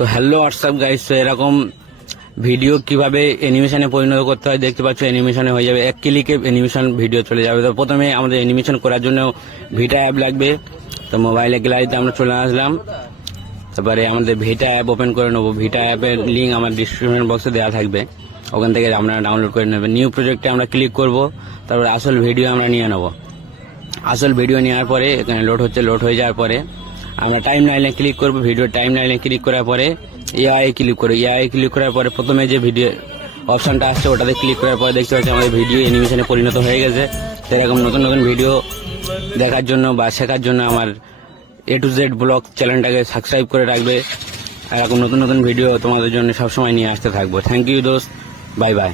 তো hello WhatsApp guys, তো এরকম ভিডিও কিভাবে অ্যানিমেশনে পরিণত করতে হয় দেখতে পাচ্ছ। অ্যানিমেশনে হয়ে যাবে, এক ক্লিকে অ্যানিমেশন ভিডিও চলে যাবে। তো প্রথমে আমাদের অ্যানিমেশন করার জন্য ভিটা অ্যাপ লাগবে। তো মোবাইলে গ্যালারিতে আমরা চলে আসলাম, তারপরে আমাদের ভিটা অ্যাপ ওপেন করে নেবো। ভিটা অ্যাপের লিঙ্ক আমার ডিসক্রিপশন বক্সে দেওয়া থাকবে, ওখান থেকে আপনারা ডাউনলোড করে নেবেন। নিউ প্রজেক্টে আমরা ক্লিক করব, তারপরে আসল ভিডিও আমরা নিয়ে নেব। আসল ভিডিও নেওয়ার পরে এখানে লোড হয়ে যাওয়ার পরে আমরা টাইম লাইনে ক্লিক করব। ভিডিও টাইম লাইনে ক্লিক করার পরে এআই ক্লিক করব। এআই ক্লিক করার পরে প্রথমে যে ভিডিও অপশনটা আসছে ওটাতে ক্লিক করার পরে দেখতে পাচ্ছি আমাদের ভিডিও অ্যানিমেশনে পরিণত হয়ে গেছে। তো এরকম নতুন নতুন ভিডিও দেখার জন্য বা শেখার জন্য আমার A to Z ব্লগ চ্যানেলটাকে সাবস্ক্রাইব করে রাখবে। এরকম নতুন নতুন ভিডিও তোমাদের জন্য সবসময় নিয়ে আসতে থাকবো। থ্যাংক ইউ দোস্ত, বাই বাই।